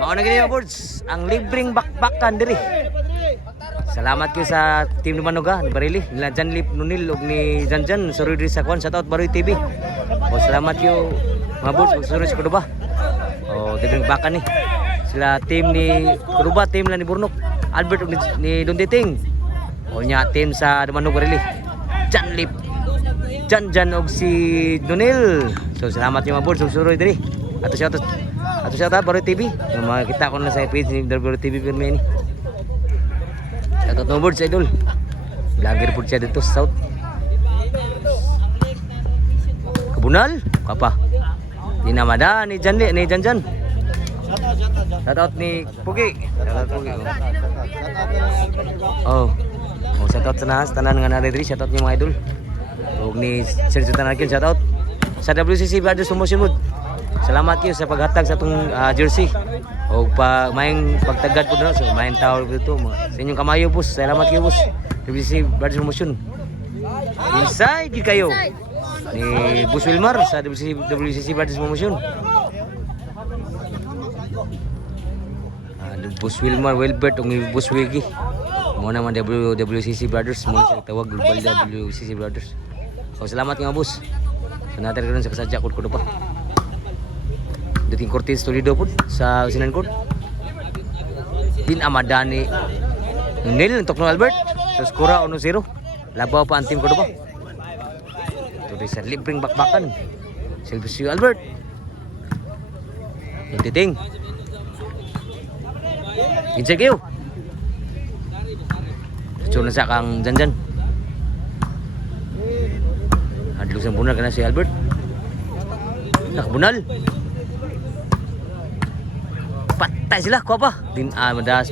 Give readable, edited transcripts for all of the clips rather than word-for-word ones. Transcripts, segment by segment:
Mao na gini mga boards, ang libreng bakbakan diri. Salamat kayo sa team ni Manuga, ni Barili, nila Janlip Nunil ug ni Janjan suri diri sa kwan, shoutout Baroy TV. O salamat kayo mga boards magsuri sa Kuduba. O libreng bakan ni. Sila team ni Kuduba, team lang ni Burnok, Albert ug ni Dunditing. O nya team sa Manuga Barili. Janlip Janjan og si Nunil. So salamat kayo mga boards suri diri. Ato shoutout Baroy TV. Makita ko na sa page ni Baroy TV pirmi ni. Shoutout no boards idol. Vlogger po siya dito sa South. Kabunal, kapa. Dinamada ni Janjan. Shoutout ni Pugi. Shoutout Pugi. Oh. Oh, shoutout sa nahas tanan nga nari diri, shoutout niyo mga idol. Ug ni Sergio Tanarkin, shoutout sa WCC Brothers Promotion Mood. Salamat kayo sa paghatag sa atong jersey. O mayang pagtagad po na so mayang tawag dito sa inyong kamayo boss. Salamat kayo boss. WCC Brothers Promotion. Inside di kayo ni Boss Wilmar sa WCC Brothers Promotion. Boss Wilmar, Wilbert ug ni Boss Wiggy. Mo naman WCC Brothers mo sa tawag global WCC Brothers. So salamat nga boss. So natin karon sa kasadya ko pa. Dating Cortez Toledo po sa Sinan Court. Din Amadani Nunil untuk Albert. So skora 1-0. Labaw pa ang team ko ba? Ito sa libreng bakbakan. Silvio Albert. Titing. Injagyo. Ito na sa kang Janjan. Adlo sa bunal kana si Albert. Nakabunal. Patay sila, ko apa? Din madas.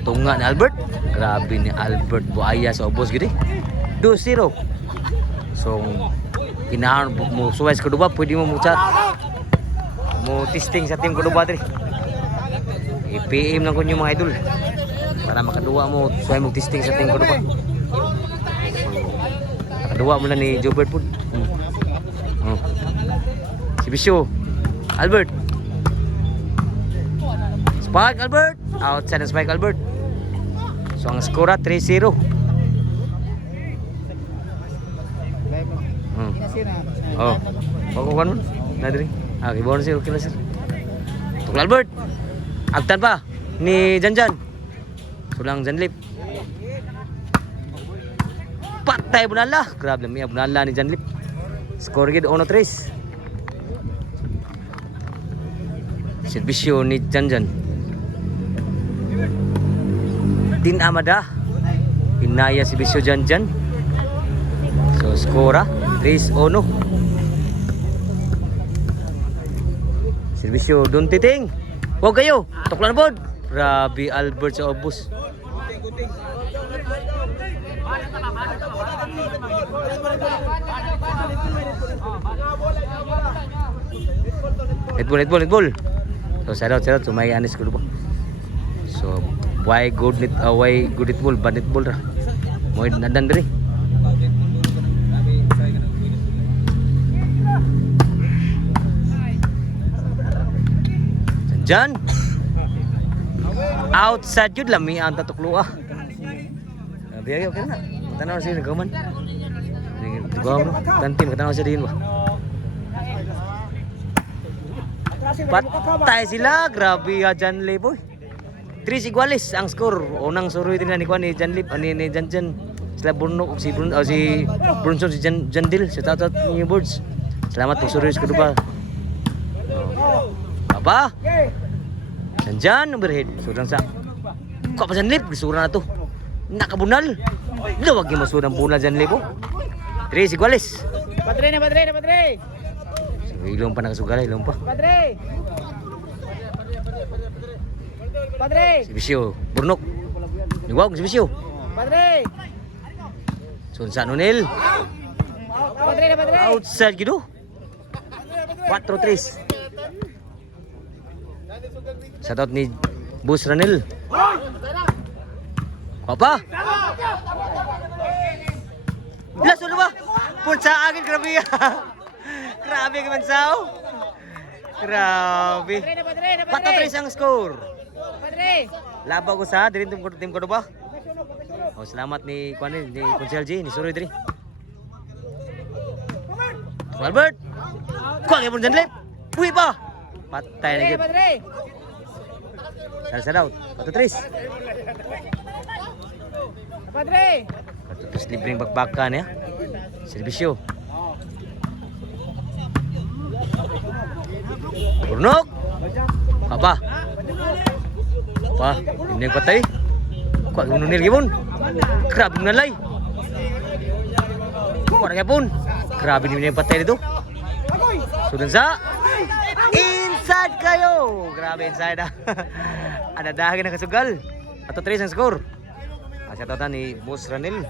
Tunga ni Albert. Grabe ni Albert buaya sa obos gini. 2-0. So kinahanglan mo suwes Kuduba, pwede mo muchat. Mo testing sa team Kuduba diri. I-PM lang kunyo mga idol. Para makaduwa mo suway mo testing sa team Kuduba. Makaduwa mo na ni Jobert po. Si Bisyo. Albert. Spike Albert. Outside ng Spike Albert. So ang skora 3-0. Oh. Pagkukuhan mo? Nadiri. Kibawan sir. Okay na sir. Tukul Albert. Agtan pa. Ni Janjan. Sulang Janlip. Patay Bunala. Grabe lang. May Bunala ni Janlip. Score gid 1-3. Servisyo ni Janjan. Din Amada. Inaya si Bisyo Janjan. So skora 3-1. Servisyo Duntiting. Huwag kayo. Tuklan bod. Grabe Albert sa obus. Netball. So shout out to may anis ko po. So why good netball, bad netball ra. Mo nadan diri. Jan. Outside jud lami ang tatukluah. Biya okay na. Tanaw siya nagaman. Tugaw no. Tantim katanaw siya din ba. Patay sila, grabe ya Janlip boy. 3 iguales ang score. Unang suroy din ni kuan ni Janlip, ni Janjan. Sila Burnok si Brunson si Jandil, si Tatat ni boards. Salamat po suroy sa Kuduba. Apa? Janjan overhead. Surang sa. Ko pa Janlip, gisura na to. Nakabunal. Lawag yung masudang bunal Janlip oh. 3 iguales. Padre. Ilong pa nakasugal, ilong pa. Padre. Si Bisyo, Burnok. Niwag si Bisyo. Padre. Sunsa Nunil. Padre. Outside gitu. 4-3. Shoutout ni Bus Ranil. Apa? Laso na ba? Punsa angin, grabe. Grabe ka man sao. Grabe. Padre na, padre. 4-3 ang score. Padre. Labaw ko sa diri team ko ba? Oh, salamat ni Kunsel G ni Suroy diri. Albert. Kuha gyud dyan lip. Uy pa. Patay na Padre, gyud. padre. Sa out. 4-3. Padre. 4-3 libreng bakbakan ya. Serbisyo. Burnok. Apa? Pa, ini yang patay. Kuha gyud nunil gyud. Grabe nalay. Kuha na gyud. Grabe ni yang patay dito. Sudan sa inside kayo. Grabe inside ah. Ada dahil na kasugal. 4-3 ang score. Shoutoutan ni Boss Ranil.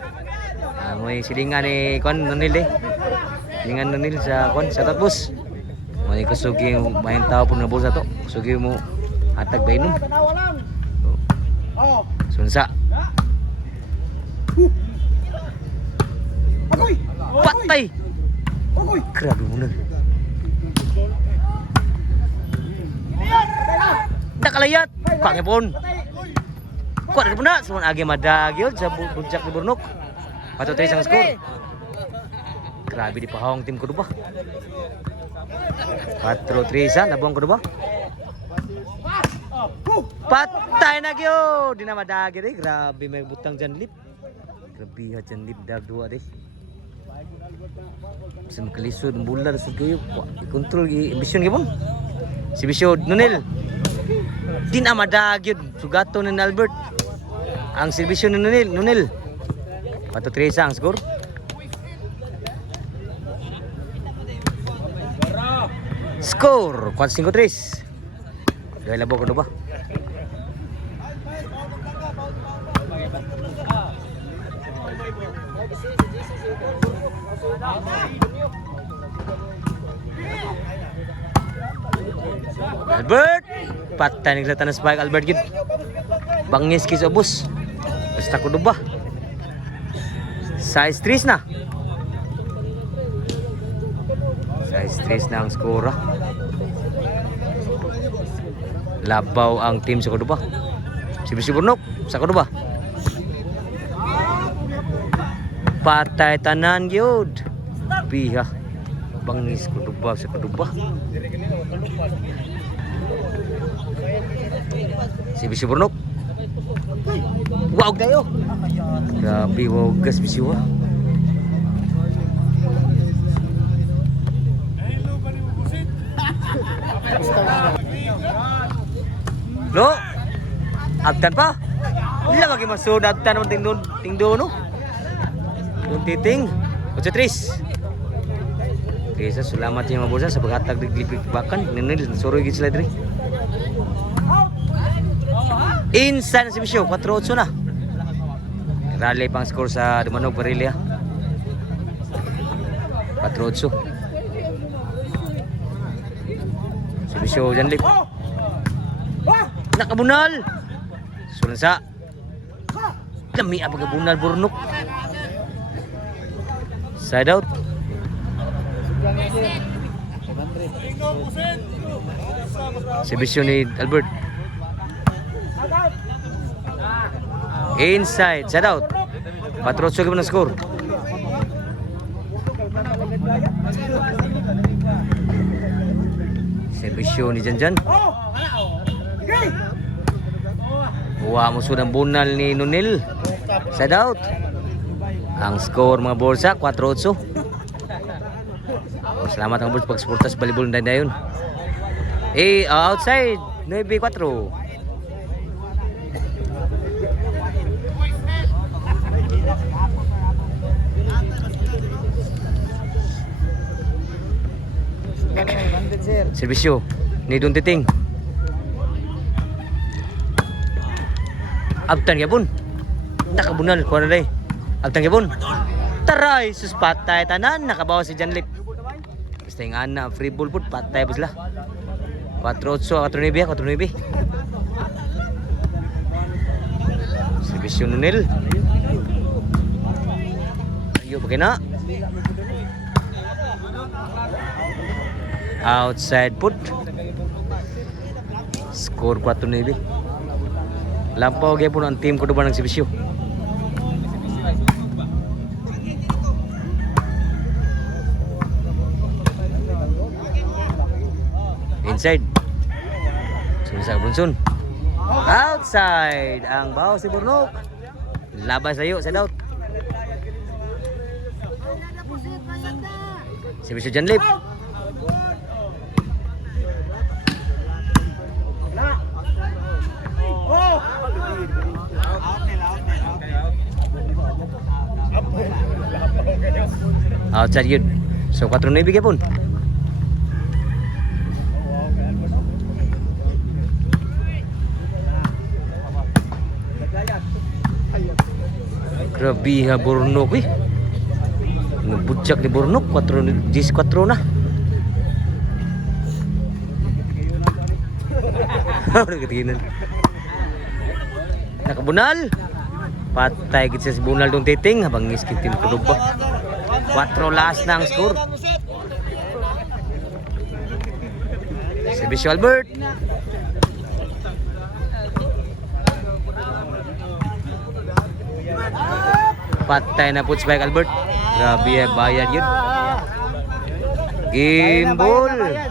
May silingan ni Kon Ranil eh. Silingan Ranil sa Kon. Shoutout Boss. May kusugi yung main tao po na boss na to. Kusugi mo atag ba inom. Sunsa. Patay. Grabe mo na. Nakalayat. Pangipon. Kuha na po na. Suman agi madagyo sa bunjak ni Burnok. 4-3 ang score. Grabe di pahawang tim ko ba? 4-3 sa labong ko ba? Patay na gyud. Di na madagi rin. Grabe may butang dyan lip. Grabe ha dyan lip. Dag dua rin. Bisa makalisod. Bulan sa kayo. I-control. I-mission gyud. Si Bisyo Nunil. Di na madagi yun. Sugato ni Albert. Ang servisyo ni Nunil. 4-3 sa ang score. Score 4-5-3. Gaya labo ko ba? Albert! Patay naglata na spike Albert gid. Bangis kis obos. Basta ko ba? Size 3 na. Size 3 na ang skora. Labaw ang team sa Kuduba. Si Burnok sa Kuduba. Patay tanan gyud. Piha. Bangis Kuduba sa Kuduba. Si Burnok. Wow tayo. Grabe wow gas bisiwa. Lo, abdan pa. Wala lagi masud abdan naman tingdo no. Yung titing. 8-3. Kaya salamat yung mga bulsa sa paghatag libreng bakan. Ninil suroy gid sila diri. Insan si Bisyo 4-8 na. Rally pang score sa Dumanog Barilia. 4-8. Si Bisyo Janlip. Nakabunal. Sunsa. Dami ang pagkabunal Burnok. Side out. Si Bisyo ni Albert. Inside, side out. 4-8 ka na score. Servisyo ni Janjan. Buwa mo sudang bunal ni Nunil. Side out. Ang score mga bulsa 4-8. Salamat ang bulsa pag-suportas volleyball na dayon. Outside 9-4. Servisyo ni Don Titing. Abtan gyapon. Nakabunal ko na day. Abtan gyapon. Taray sus patay tanan nakabawa si Janlip. Basta yung ana free ball pud patay ba sila. 4-8 4-9. Servisyo Nunil. Ayo pakai na. Outside put. Score 4-9. Lampaw gyapon ang team ko duman ng Sibisyo. Inside. Susa Brunson. Outside ang bawo si Burnok. Labas sayo sa doubt. Sibisyo Janlip. Outside yun. So 4-9 gyapon. Grabe ha Burnok eh. Nabudyak ni Burnok 4 na. Ketingginan. Nakabunal. Patay gid si Bunal dong titing habang ngiskitin ko ba. 4 last na ang score. Si Bisyo Albert. Patay na put spike Albert. Grabe bayad yun. Game ball.